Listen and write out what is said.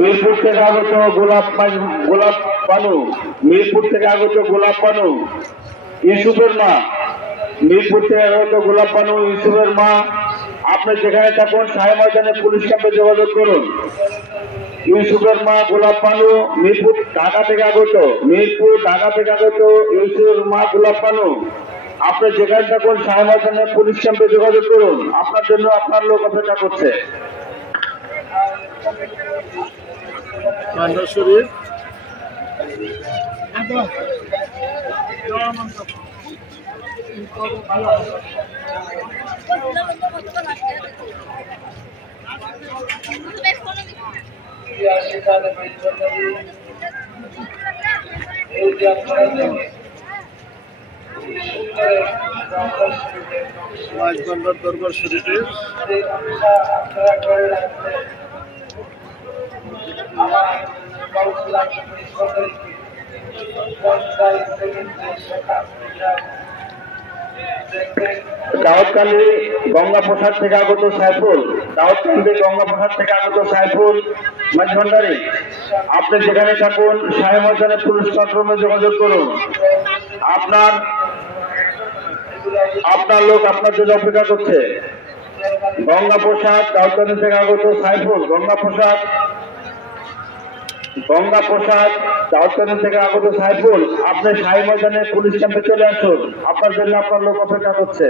মিরপুর থেকে আগত গোলাপ পানু, মিরপুর থেকে আগত গোলাপ পানু ইউসুফের মা, মিরপুর থেকে আগত গোলাপ পানু ইউসুফের মা, আপনি যেখানে থাকুন সাহেব ময়দানে পুলিশ ক্যাম্পে যোগাযোগ করুন। ইউসুফের মা গোলাপ পানু, মিরপুর ঢাকা থেকে আগত, মিরপুর ঢাকা থেকে আগত ইউসুফের মা গোলাপ পানু, আপনি যেখানে থাকুন সাহেব ময়দানে পুলিশ ক্যাম্পে যোগাযোগ করুন। আপনার জন্য আপনার লোক অপেক্ষা করছে। শরীফ মাঝবান্ডার দরবার শরীফের দাউদকান্দি গঙ্গা প্রসাদ থেকে আগত সাইফুল, দাউদকান্দি গঙ্গা প্রসাদ থেকে আগত সাইফুল মাঝভান্ডারী, আপনি যেখানে থাকুন সাহেব ময়দানে পুলিশ কন্ট্রোলে যোগাযোগ করুন। আপনার লোক আপনার জন্য অপেক্ষা করছে। গঙ্গা প্রসাদ দাউদকান্দি থেকে আগত সাইফুল, গঙ্গা প্রসাদ দাউদকান্দি থেকে আগত সাইফুল, আপনি সাহেব ময়দানে পুলিশ ক্যাম্পে চলে আসুন। আপনার জন্য আপনার লোক অপেক্ষা করছে।